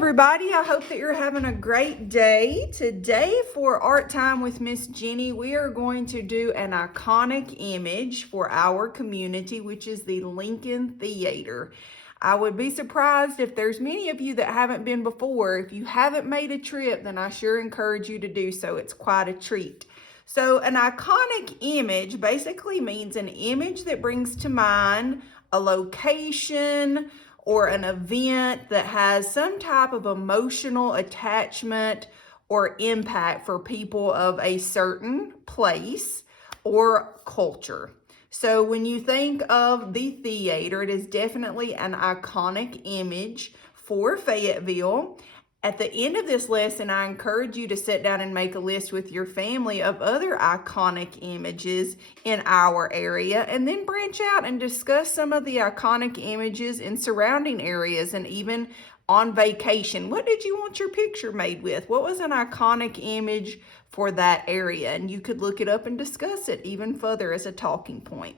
everybody, I hope that you're having a great day. Today for Art Time with Miss Jenny, we are going to do an iconic image for our community, which is the Lincoln Theater. I would be surprised if there's many of you that haven't been before. If you haven't made a trip, then I sure encourage you to do so. It's quite a treat. So an iconic image basically means an image that brings to mind a location or an event that has some type of emotional attachment or impact for people of a certain place or culture. So when you think of the theater, it is definitely an iconic image for Fayetteville. At the end of this lesson, I encourage you to sit down and make a list with your family of other iconic images in our area, and then branch out and discuss some of the iconic images in surrounding areas and even on vacation. What did you want your picture made with? What was an iconic image for that area? And you could look it up and discuss it even further as a talking point.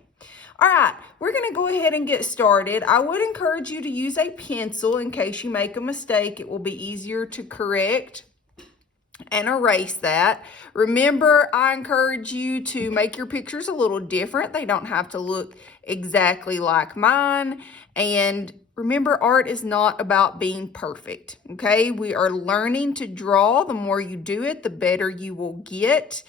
All right, we're going to go ahead and get started. I would encourage you to use a pencil in case you make a mistake. It will be easier to correct and erase that. Remember, I encourage you to make your pictures a little different. They don't have to look exactly like mine. And remember, art is not about being perfect, okay? We are learning to draw. The more you do it, the better you will get.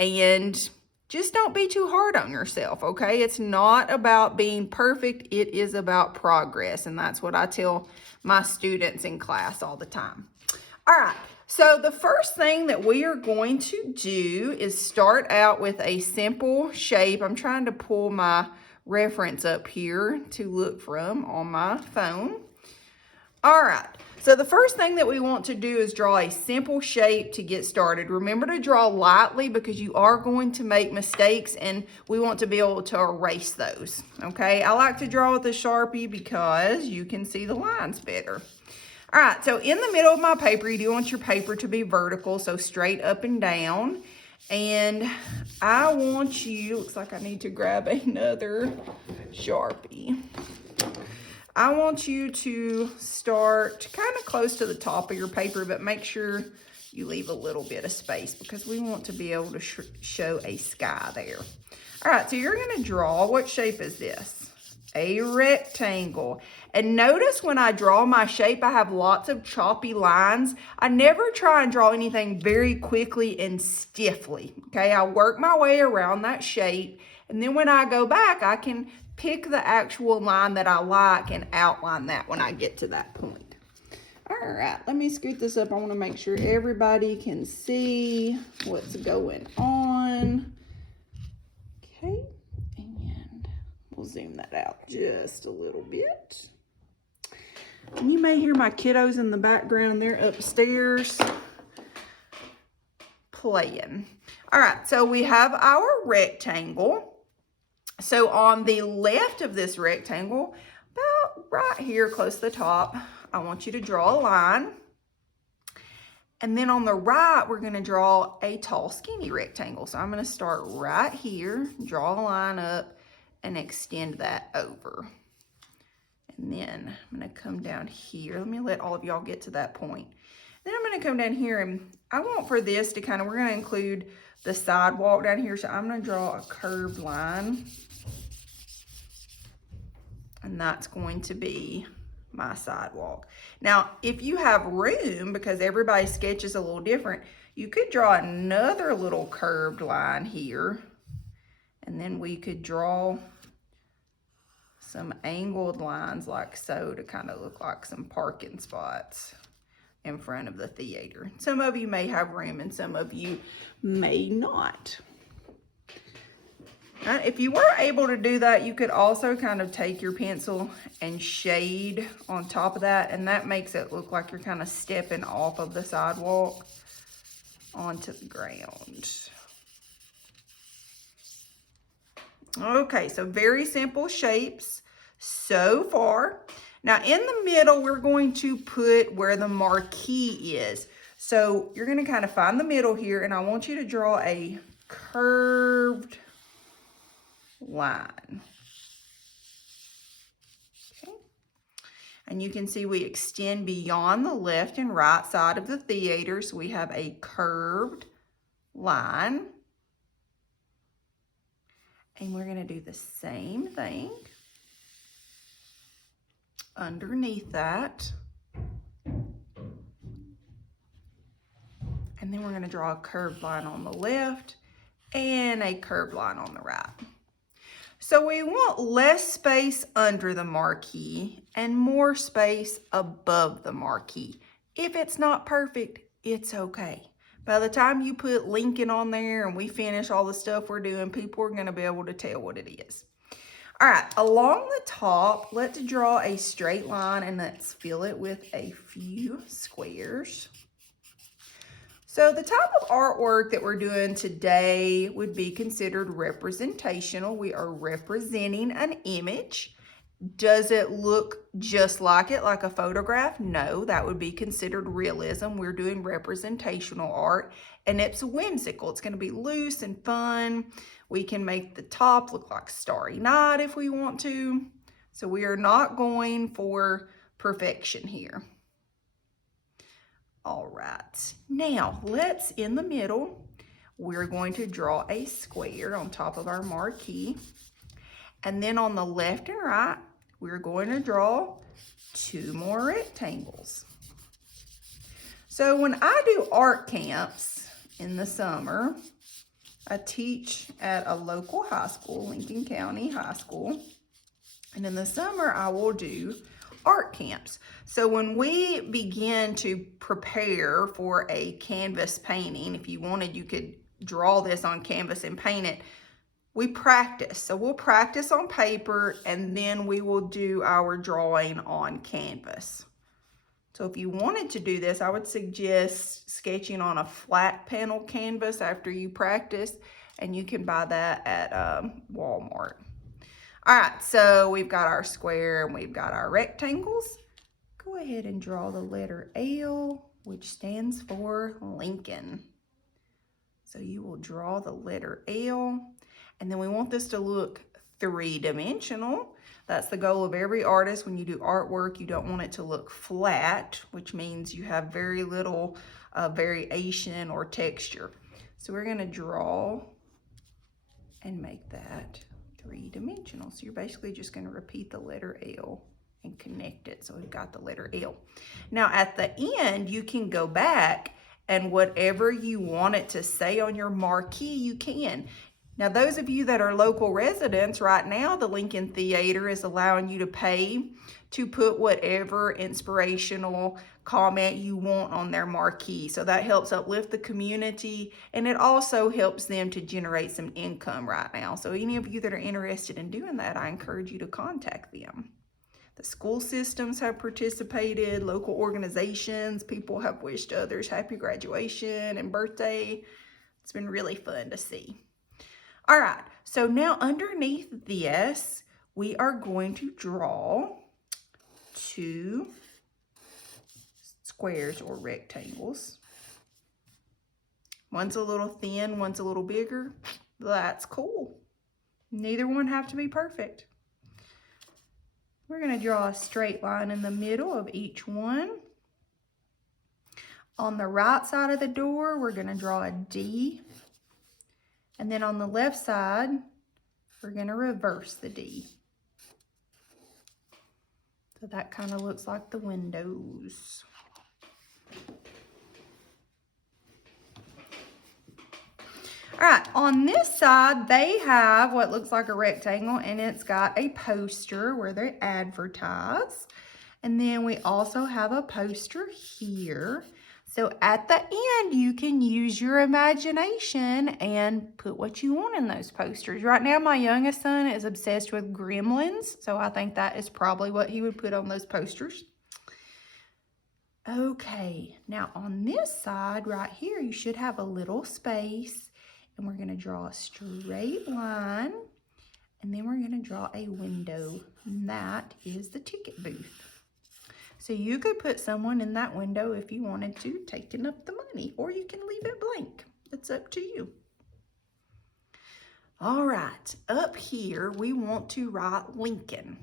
And just don't be too hard on yourself, okay? It's not about being perfect. It is about progress. And that's what I tell my students in class all the time. All right, so the first thing that we are going to do is start out with a simple shape. I'm trying to pull my reference up here to look from on my phone. All right, so the first thing that we want to do is draw a simple shape to get started. Remember to draw lightly because you are going to make mistakes and we want to be able to erase those, okay? I like to draw with a Sharpie because you can see the lines better. All right, so in the middle of my paper, you do want your paper to be vertical, so straight up and down. And I want you, looks like I need to grab another Sharpie. I want you to start kind of close to the top of your paper, but make sure you leave a little bit of space because we want to be able to show a sky there. All right, so you're going to draw, what shape is this? A rectangle. And notice when I draw my shape, I have lots of choppy lines. I never try and draw anything very quickly and stiffly, okay? I work my way around that shape, and then when I go back, I can pick the actual line that I like and outline that when I get to that point. All right, let me scoot this up. I want to make sure everybody can see what's going on. Okay, and we'll zoom that out just a little bit. And you may hear my kiddos in the background. They're upstairs playing. All right, so we have our rectangle. So on the left of this rectangle, about right here close to the top, I want you to draw a line. And then on the right, we're going to draw a tall, skinny rectangle. So I'm going to start right here, draw a line up, and extend that over. And then I'm going to come down here. Let me let all of y'all get to that point. Then I'm going to come down here, and I want for this to kind of, we're going to include the sidewalk down here. So I'm going to draw a curved line. And that's going to be my sidewalk. Now, if you have room, because everybody's sketch is a little different, you could draw another little curved line here. And then we could draw some angled lines like so to kind of look like some parking spots in front of the theater. Some of you may have room and some of you may not. If you were able to do that, you could also kind of take your pencil and shade on top of that, and that makes it look like you're kind of stepping off of the sidewalk onto the ground. Okay, so very simple shapes so far. Now in the middle, we're going to put where the marquee is. So you're going to kind of find the middle here, and I want you to draw a curved line. Okay. And you can see we extend beyond the left and right side of the theater. So we have a curved line. And we're going to do the same thing underneath that. And then we're going to draw a curved line on the left and a curved line on the right. So we want less space under the marquee and more space above the marquee. If it's not perfect, it's okay. By the time you put Lincoln on there and we finish all the stuff we're doing, people are going to be able to tell what it is. All right, along the top, let's draw a straight line and let's fill it with a few squares. So the type of artwork that we're doing today would be considered representational. We are representing an image. Does it look just like it, like a photograph? No, that would be considered realism. We're doing representational art, and it's whimsical. It's going to be loose and fun. We can make the top look like Starry Night if we want to. So we are not going for perfection here. All right, now let's, in the middle, we're going to draw a square on top of our marquee. And then on the left and right, we're going to draw 2 more rectangles. So when I do art camps in the summer, I teach at a local high school, Lincoln County High School. And in the summer, I will do art camps. So when we begin to prepare for a canvas painting, if you wanted, you could draw this on canvas and paint it. We practice. So we'll practice on paper and then we will do our drawing on canvas. So if you wanted to do this, I would suggest sketching on a flat panel canvas after you practice, and you can buy that at Walmart. All right, so we've got our square and we've got our rectangles. Go ahead and draw the letter L, which stands for Lincoln. So you will draw the letter L, and then we want this to look 3-dimensional. That's the goal of every artist. When you do artwork, you don't want it to look flat, which means you have very little variation or texture. So we're gonna draw and make that 3-dimensional. So you're basically just going to repeat the letter L and connect it. So we've got the letter L. Now at the end, you can go back and whatever you want it to say on your marquee, you can. Now those of you that are local residents, right now the Lincoln Theater is allowing you to pay to put whatever inspirational comment you want on their marquee. So that helps uplift the community, and it also helps them to generate some income right now. So any of you that are interested in doing that, I encourage you to contact them. The school systems have participated, local organizations, people have wished others happy graduation and birthday. It's been really fun to see. All right, so now underneath this, we are going to draw 2 squares or rectangles. One's a little thin, one's a little bigger. That's cool. Neither one have to be perfect. We're going to draw a straight line in the middle of each one. On the right side of the door, we're going to draw a D. And then on the left side, we're going to reverse the D. So that kind of looks like the windows. All right, on this side, they have what looks like a rectangle, and it's got a poster where they advertise. And then we also have a poster here. So at the end, you can use your imagination and put what you want in those posters. Right now, my youngest son is obsessed with Gremlins, so I think that is probably what he would put on those posters. Okay, now on this side right here, you should have a little space, and we're going to draw a straight line, and then we're going to draw a window, and that is the ticket booth. So you could put someone in that window if you wanted to, taking up the money, or you can leave it blank. It's up to you. All right, up here, we want to write Lincoln.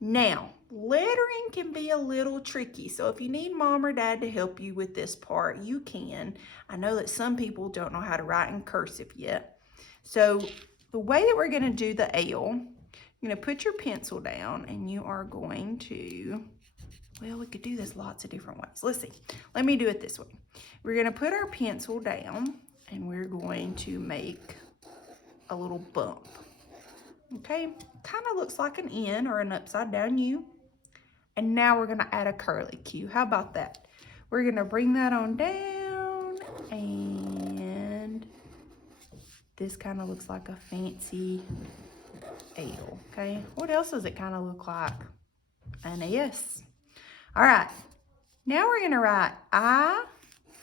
Now, lettering can be a little tricky. So if you need mom or dad to help you with this part, you can. I know that some people don't know how to write in cursive yet. So the way that we're going to do the L, you're going to put your pencil down and you are going to, well, we could do this lots of different ways. Let's see. Let me do it this way. We're going to put our pencil down and we're going to make a little bump. Okay, kind of looks like an N or an upside down U. And now we're gonna add a curly Q. How about that? We're gonna bring that on down, and this kind of looks like a fancy L, okay? What else does it kind of look like? An S. All right, now we're gonna write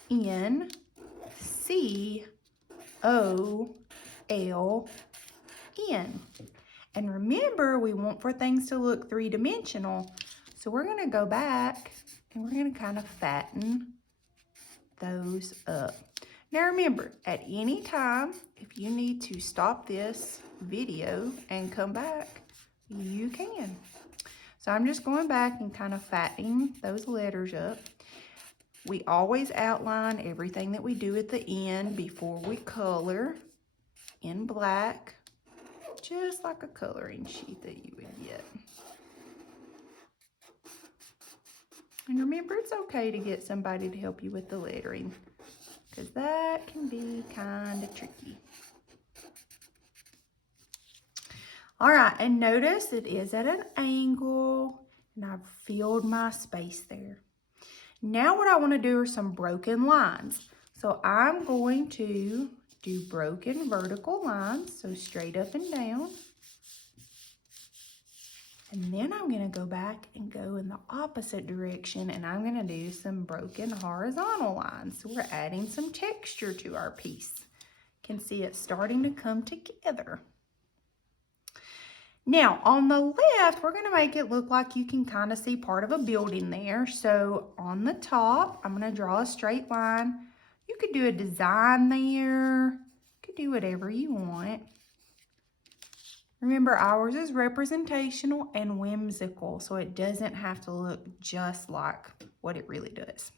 INCOLN. And remember, we want for things to look three-dimensional. So we're gonna go back and we're gonna kind of fatten those up. Now remember, at any time, if you need to stop this video and come back, you can. So I'm just going back and kind of fattening those letters up. We always outline everything that we do at the end before we color in black, just like a coloring sheet that you would get. And remember, it's okay to get somebody to help you with the lettering, because that can be kind of tricky. All right, and notice it is at an angle, and I've filled my space there. Now what I want to do are some broken lines. So I'm going to do broken vertical lines, so straight up and down. And then I'm going to go back and go in the opposite direction, and I'm going to do some broken horizontal lines. So we're adding some texture to our piece. You can see it starting to come together. Now on the left, we're going to make it look like you can kind of see part of a building there. So on the top, I'm going to draw a straight line. You could do a design there. You could do whatever you want. Remember, ours is representational and whimsical, so it doesn't have to look just like what it really does.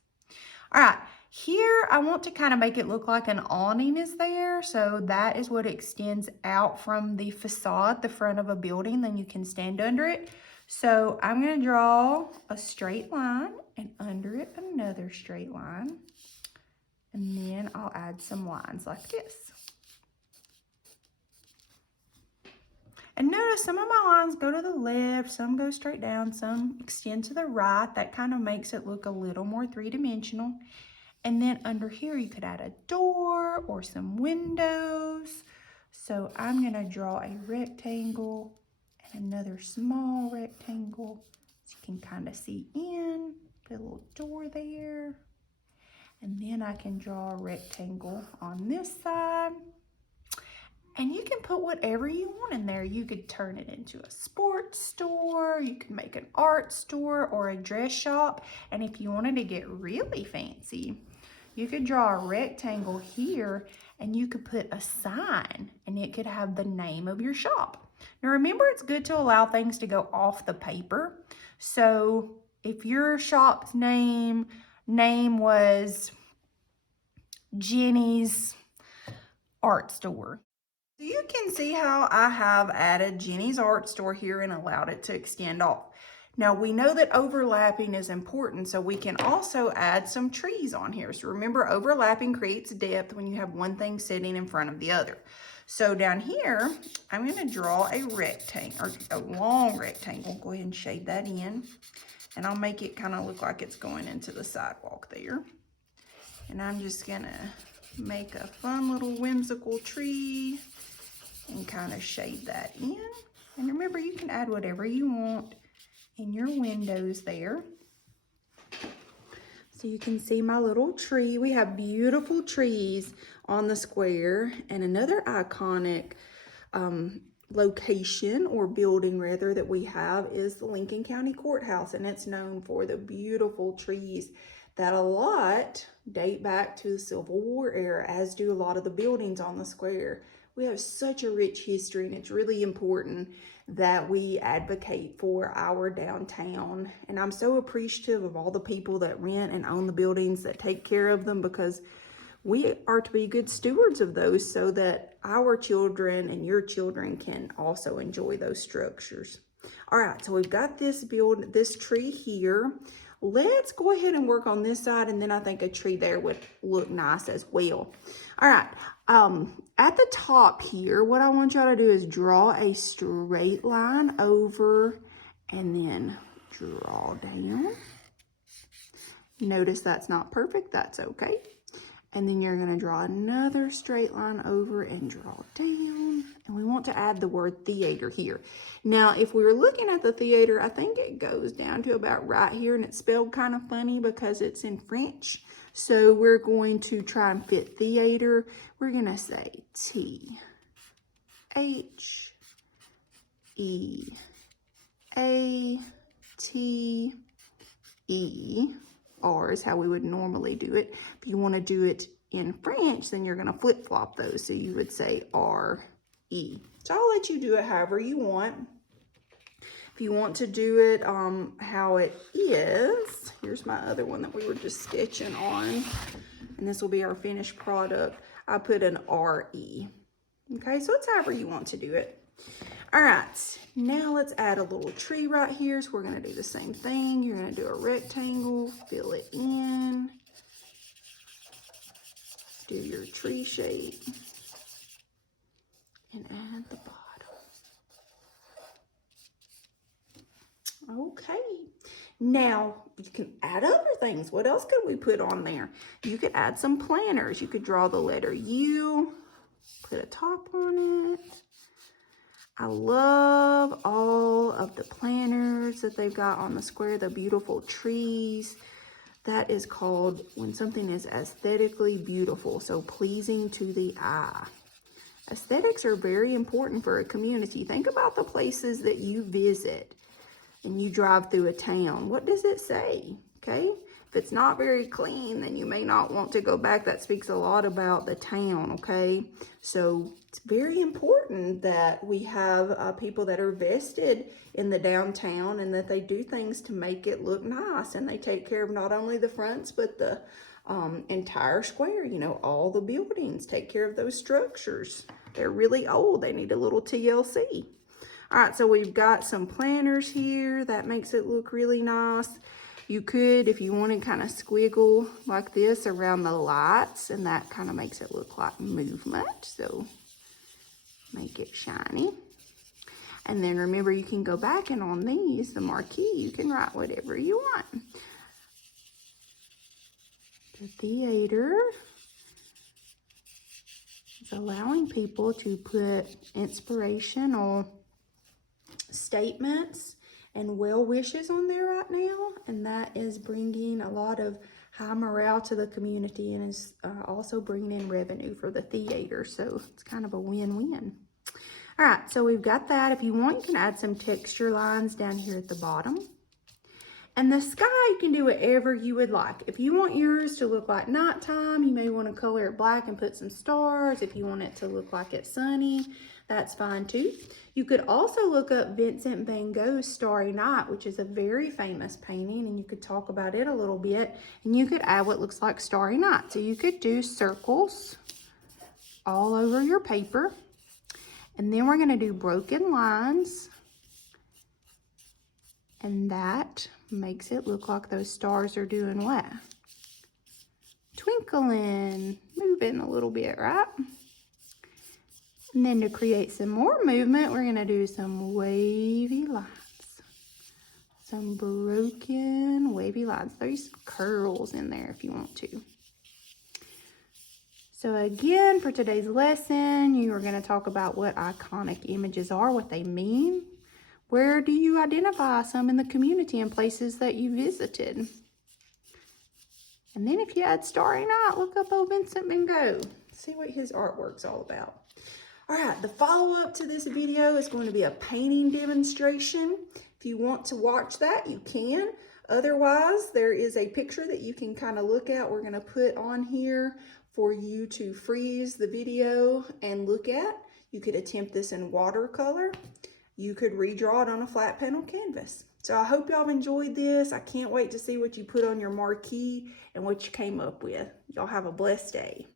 All right, here I want to kind of make it look like an awning is there, so that is what extends out from the facade, the front of a building, then you can stand under it. So I'm going to draw a straight line, and under it another straight line, and then I'll add some lines like this. And notice some of my lines go to the left, some go straight down, some extend to the right. That kind of makes it look a little more three-dimensional. And then under here, you could add a door or some windows. So I'm going to draw a rectangle and another small rectangle. So you can kind of see in, put a little door there. And then I can draw a rectangle on this side. And you can put whatever you want in there. You could turn it into a sports store, you could make an art store or a dress shop. And if you wanted to get really fancy, you could draw a rectangle here and you could put a sign and it could have the name of your shop. Now remember, it's good to allow things to go off the paper. So if your shop's name was Jennie's Art Store, you can see how I have added Jennie's Art Store here and allowed it to extend off. Now we know that overlapping is important, so we can also add some trees on here. So remember, overlapping creates depth when you have one thing sitting in front of the other. So down here, I'm going to draw a rectangle, or a long rectangle. Go ahead and shade that in. And I'll make it kind of look like it's going into the sidewalk there. And I'm just going to make a fun little whimsical tree and kind of shade that in. And remember, you can add whatever you want in your windows there. So you can see my little tree. We have beautiful trees on the square. And another iconic location or building rather that we have is the Lincoln County Courthouse. And it's known for the beautiful trees that a lot date back to the Civil War era, as do a lot of the buildings on the square. We have such a rich history, and it's really important that we advocate for our downtown. And I'm so appreciative of all the people that rent and own the buildings, that take care of them, because we are to be good stewards of those so that our children and your children can also enjoy those structures. All right, so we've got this tree here. Let's go ahead and work on this side, and then I think a tree there would look nice as well. All right, at the top here, what I want y'all to do is draw a straight line over and then draw down. Notice that's not perfect, that's okay. And then you're gonna draw another straight line over and draw down. And we want to add the word theater here. Now, if we were looking at the theater, I think it goes down to about right here, and it's spelled kind of funny because it's in French. So we're going to try and fit theater. We're gonna say T-H-E-A-T-E-R is how we would normally do it. If you want to do it in French, then you're going to flip-flop those. So you would say R-E. So I'll let you do it however you want. If you want to do it how it is, here's my other one that we were just sketching on. And this will be our finished product. I put an R-E. Okay, so it's however you want to do it. All right, now let's add a little tree right here. So we're gonna do the same thing. You're gonna do a rectangle, fill it in, do your tree shape, and add the bottom. Okay, now you can add other things. What else could we put on there? You could add some planters. You could draw the letter U, put a top on it. I love all of the planters that they've got on the square, the beautiful trees. That is called when something is aesthetically beautiful, so pleasing to the eye. Aesthetics are very important for a community. Think about the places that you visit and you drive through a town. What does it say? Okay, if it's not very clean, then you may not want to go back. That speaks a lot about the town, okay? So it's very important that we have people that are vested in the downtown and that they do things to make it look nice, and they take care of not only the fronts but the entire square, you know, all the buildings, take care of those structures. They're really old, they need a little TLC. All right, so we've got some planters here. That makes it look really nice. You could, if you wanted, kind of squiggle like this around the lights, and that kind of makes it look like movement. So make it shiny. And then remember, you can go back, and on these, the marquee, you can write whatever you want. The theater is allowing people to put inspirational statements and well wishes on there right now, and that is bringing a lot of high morale to the community, and is also bringing in revenue for the theater, so it's kind of a win-win. All right, so we've got that. If you want, you can add some texture lines down here at the bottom. And the sky, you can do whatever you would like. If you want yours to look like nighttime, you may want to color it black and put some stars. If you want it to look like it's sunny, that's fine too. You could also look up Vincent van Gogh's Starry Night, which is a very famous painting, and you could talk about it a little bit, and you could add what looks like starry night. So you could do circles all over your paper, and then we're going to do broken lines, and that makes it look like those stars are doing what? Twinkling, moving a little bit, right? And then to create some more movement, we're going to do some wavy lines. Some broken wavy lines. There's some curls in there if you want to. So again, for today's lesson, you are going to talk about what iconic images are, what they mean. Where do you identify some in the community and places that you visited? And then if you had Starry Night, look up old Vincent van Gogh. See what his artwork's all about. All right, the follow-up to this video is going to be a painting demonstration. If you want to watch that, you can. Otherwise, there is a picture that you can kind of look at. We're going to put on here for you to freeze the video and look at. You could attempt this in watercolor. You could redraw it on a flat panel canvas. So I hope y'all have enjoyed this. I can't wait to see what you put on your marquee and what you came up with. Y'all have a blessed day.